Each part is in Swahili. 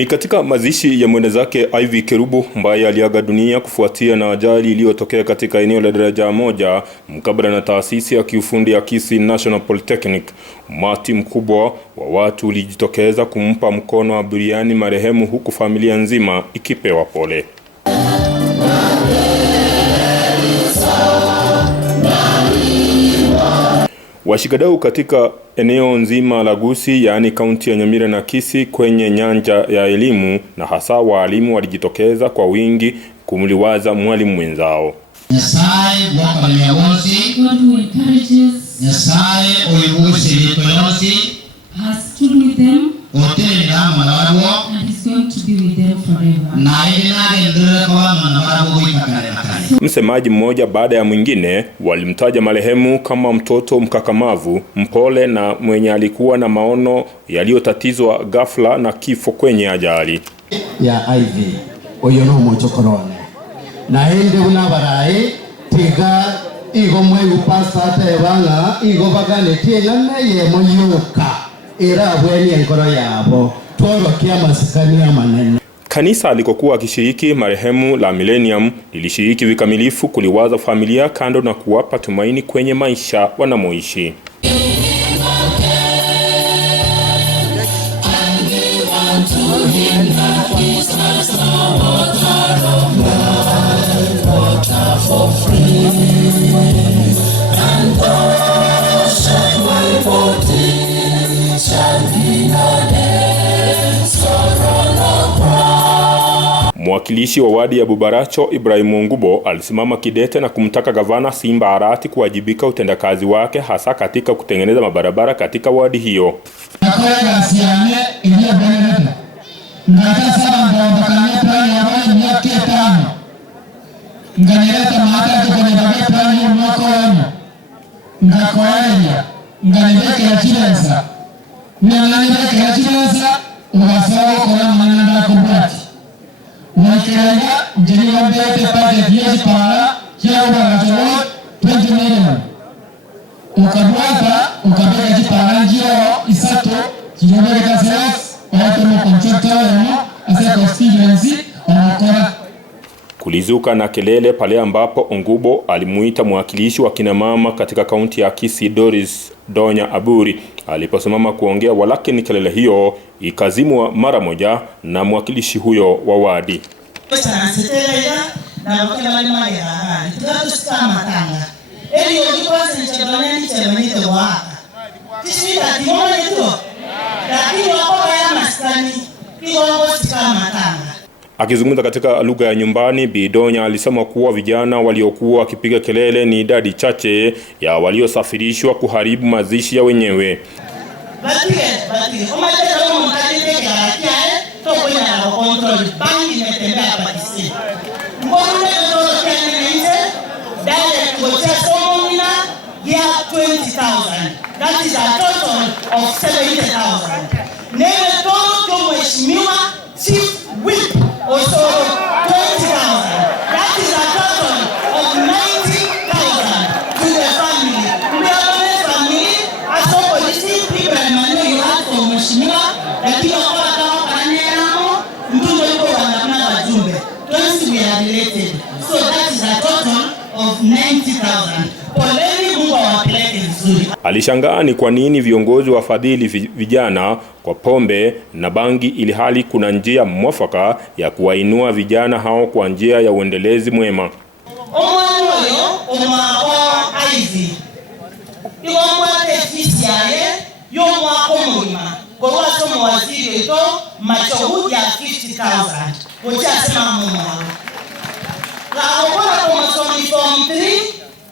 Ni katika mazishi ya mwenda zake Ivy Kerubo ambaye aliaga dunia kufuatia na ajali iliyotokea katika eneo la daraja moja mkabala na taasisi ya kiufundi ya KISII National Polytechnic. Umati mkubwa wa watu ulijitokeza kumpa mkono wa buriani marehemu, huku familia nzima ikipewa pole. Washikadau katika eneo nzima la Gusii, yaani kaunti ya Nyamira na Kisii, kwenye nyanja ya elimu na hasa walimu walijitokeza kwa wingi kumliwaza mwalimu mwenzao. Msemaji mmoja baada ya mwingine walimtaja marehemu kama mtoto mkakamavu, mpole na mwenye alikuwa na maono yaliyotatizwa ghafla na kifo kwenye ajali ya Ivy. Oyo no mochokorone na ende unabarai tiga igo mwe upasa tebanga igo bagane tiena naye moyuka era bweni enkoro yabo toro kia masikani ya manene. Kanisa alikokuwa akishiriki marehemu la Millennium lilishiriki vikamilifu kuliwaza familia kando na kuwapa tumaini kwenye maisha wanamoishi. Mwakilishi wa wadi ya Bubaracho Ibrahim Ngubo alisimama kidete na kumtaka gavana Simba Arati kuwajibika utendakazi wake hasa katika kutengeneza mabarabara katika wadi hiyo. Wakilanga mjini wambete pake viezi para kia ubarajoro 20 million. Ukabuata, ukabeka jipara njio isato, kijobeke kaselas, waitomo contractor yamo, ase constituency, wanakora. Kulizuka na kelele pale ambapo Ngubo alimuita mwakilishi wa kina mama katika kaunti ya Kisii Donya Aburi aliposimama kuongea, walakini kelele hiyo ikazimwa mara moja na mwakilishi huyo wa wadi. Akizungumza katika lugha ya nyumbani, Bi Donya alisema kuwa vijana waliokuwa wakipiga kelele ni idadi chache ya waliosafirishwa kuharibu mazishi ya wenyewe. That is a total of 70,000. Nene Toto mheshimiwa chief whip also 20,000. That is a total of 90,000 to the family. We are the family. As a police people, I know you have to mheshimiwa, lakini kwa kama kaneno mtume yuko wanapana wajumbe. 20 we are related. So that is a total of 90,000. Poleni Mungu awapeleke vizuri. Alishangaa ni kwa nini viongozi wafadhili vijana kwa pombe na bangi, ili hali kuna njia mwafaka ya kuwainua vijana hao kwa njia ya uendelezi mwema.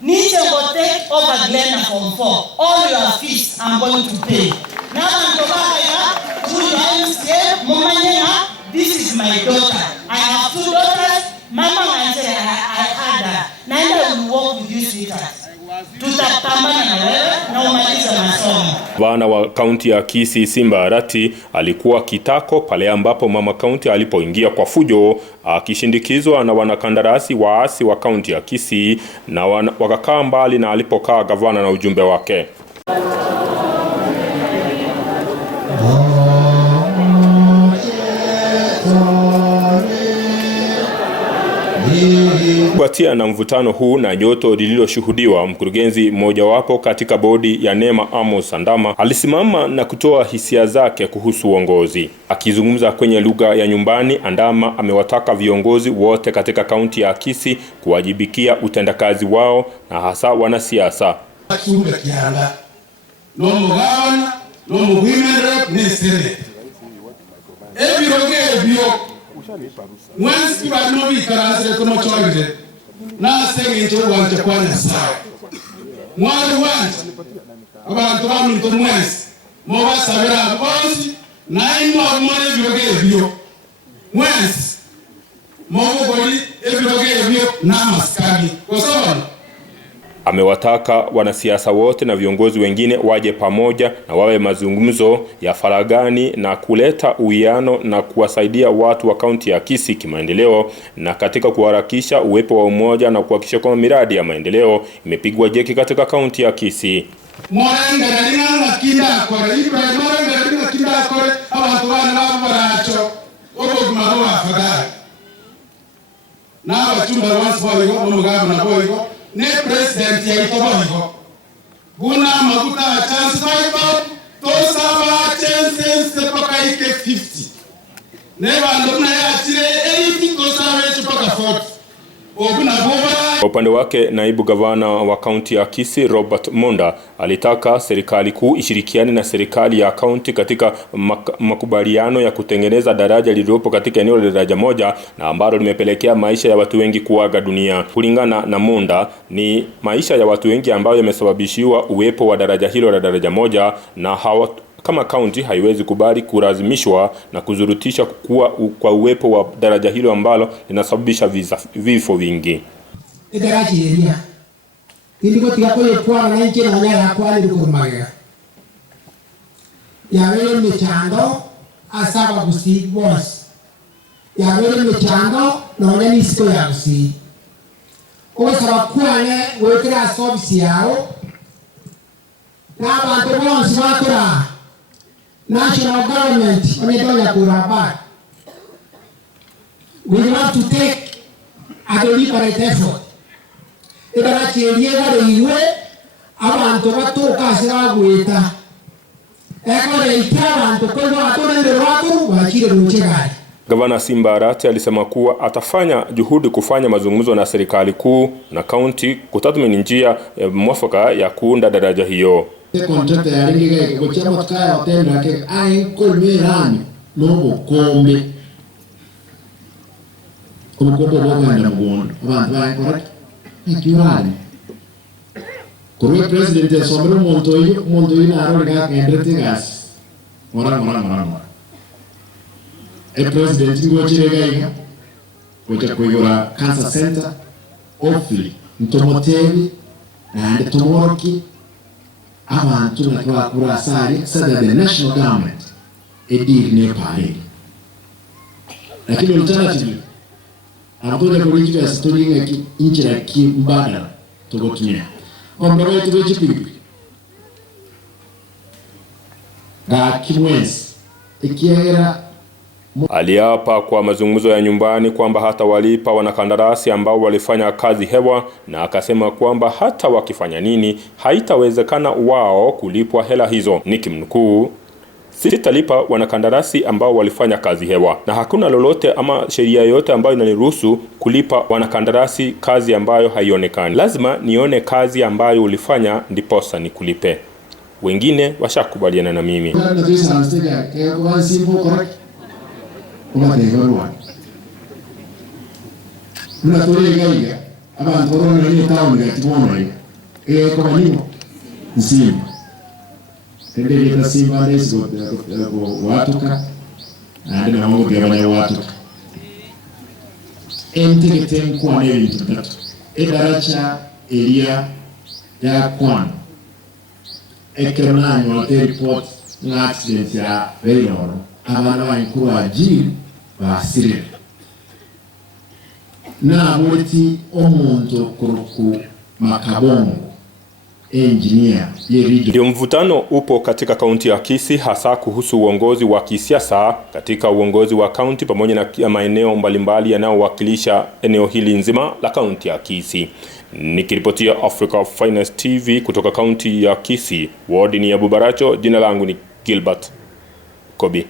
Need to take over Glen from 4. All your fees I'm going to pay. Now I'm this is my daughter. I have 2 daughters. Mama and say I had her. Now I will work with you, sweetheart. Gavana wa kaunti ya Kisii Simba Arati alikuwa kitako pale ambapo mama kaunti alipoingia kwa fujo akishindikizwa na wanakandarasi waasi wa kaunti ya Kisii, na wakakaa mbali na alipokaa gavana na ujumbe wake. Kufuatia na mvutano huu na joto lililoshuhudiwa, mkurugenzi mmojawapo katika bodi ya NEMA Amos Sandama alisimama na kutoa hisia zake kuhusu uongozi. Akizungumza kwenye lugha ya nyumbani, Andama amewataka viongozi wote katika kaunti ya Kisii kuwajibikia utendakazi wao na hasa wanasiasa. Once you are no weak, now saying to one to one side. One want about to come into West. More Savera Boss, 9 more money you gave you. West more body every gave you Namaskari. What's on? Amewataka wanasiasa wote na viongozi wengine waje pamoja na wawe mazungumzo ya faragani na kuleta uwiano na kuwasaidia watu wa kaunti ya Kisii kimaendeleo na katika kuharakisha uwepo wa umoja na kuhakikisha kwamba miradi ya maendeleo imepigwa jeki katika kaunti ya Kisii. Ne president ya itobogo guna maguta chance 5 to saba chances paka ike 50 ne bando na ya chire anything to saba paka 40 oguna boba. Kwa upande wake, naibu gavana wa kaunti ya Kisii Robert Monda alitaka serikali kuu ishirikiane na serikali ya kaunti katika makubaliano ya kutengeneza daraja lililopo katika eneo la daraja moja na ambalo limepelekea maisha ya watu wengi kuaga dunia. Kulingana na Monda, ni maisha ya watu wengi ambayo yamesababishiwa uwepo wa daraja hilo la daraja moja, na kama kaunti haiwezi kubali kulazimishwa na kuzurutisha kwa uwepo wa daraja hilo ambalo linasababisha vifo vingi. Idaraji eria iliko tikakole kwa na nje na nyaya kwa ni kurumaga ya wewe mchando asaba kusi boss ya wewe mchando na wanyani siko ya kusi kwa sababu kwa ne wewe kila service yao na bantu wao simakura national government wametoa kuraba. We have to take a deliberate effort. Idaraji eria iwe abantu batoka siragweta ekore abantu kwa watu watu wachire ruchegari. Gavana Simba Arati alisema kuwa atafanya juhudi kufanya mazungumzo na serikali kuu na kaunti kutathmini njia mwafaka ya kuunda daraja hiyo. Contract ya ringiga ikochia matkaya watendo yake kolmerani no kombe kombe bwana mgondo abantu correct ikiwali Kuru president somero montoyi na aroga kendrete gas mora president ngochirega iga kocha kuigora cancer center hopefully ntomoteli na tomoroki abantu nakwa kurasari sada the national government edir ne pare lakini alternative Anatolia kulichika ya story ya inchi ya kimbadala tukotumia. Kwa mbele tukojipipi. Na kimwezi ikiera aliapa kwa mazungumzo ya nyumbani kwamba hata walipa wanakandarasi ambao walifanya kazi hewa, na akasema kwamba hata wakifanya nini haitawezekana wao kulipwa hela hizo. Nikimnukuu, sitalipa wanakandarasi ambao walifanya kazi hewa, na hakuna lolote ama sheria yote ambayo inaniruhusu kulipa wanakandarasi kazi ambayo haionekani. Lazima nione kazi ambayo ulifanya ndiposa nikulipe. Wengine washakubaliana na mimi. Tendele Simba nezo watuka ande na mungu gabanya watuka enteke kwa nevi tutatu edaracha eria ya kwan ekemna nyote report na accident ya veloro abana bankuru ajiri basire na multi omuntu kuruku makabongo engineer. Ndio mvutano upo katika kaunti ya Kisii, hasa kuhusu uongozi wa kisiasa katika uongozi wa kaunti pamoja na maeneo mbalimbali yanayowakilisha eneo hili nzima la kaunti ya Kisii. Nikiripotia Africa Finest TV kutoka kaunti ya Kisii, ward ni ya Bubaracho, jina langu ni Gilbert Kobi.